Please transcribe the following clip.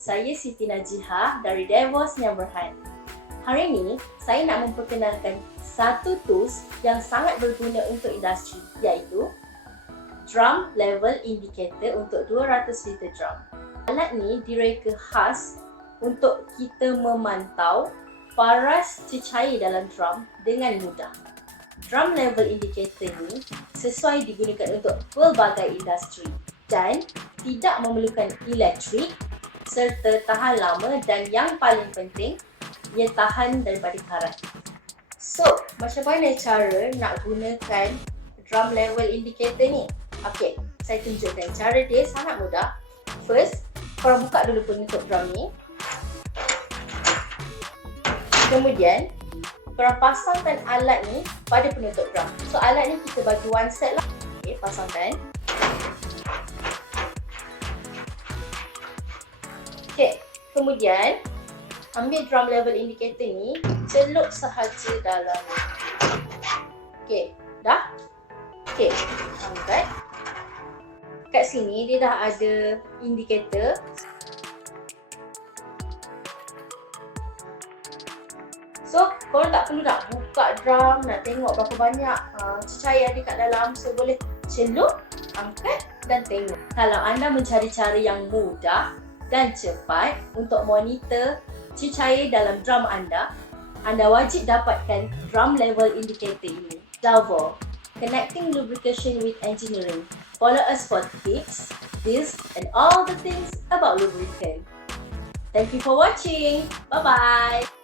Siti Najihah dari Devos Nyamberhan. Hari ini, saya nak memperkenalkan satu tools yang sangat berguna untuk industri iaitu Drum Level Indicator untuk 200 liter drum. Alat ni direka khas untuk kita memantau paras cecair dalam drum dengan mudah. Drum level indicator ni sesuai digunakan untuk pelbagai industri dan tidak memerlukan elektrik serta tahan lama dan yang paling penting ia tahan daripada karat. So, macam mana cara nak gunakan drum level indicator ni? Okey, saya tunjukkan cara dia sangat mudah. First, korang buka dulu penutup drum ni. Kemudian, korang pasangkan alat ni pada penutup drum. So, alat ni kita bagi one set lah. Okey, pasangkan. Okey, kemudian ambil drum level indicator ni, celup sahaja dalam. Okey, dah? Okey, angkat. Kat sini dia dah ada indikator. So, korang tak perlu nak buka drum, nak tengok berapa banyak uh, cecair ada kat dalam. So, boleh celup, angkat dan tengok. Kalau anda mencari cara yang mudah dan cepat untuk monitor cecair dalam drum anda, anda wajib dapatkan drum level indicator ini. Dalvo, connecting lubrication with engineering. Follow us for tips, this and all the things about lubricant. Thank you for watching. Bye-bye.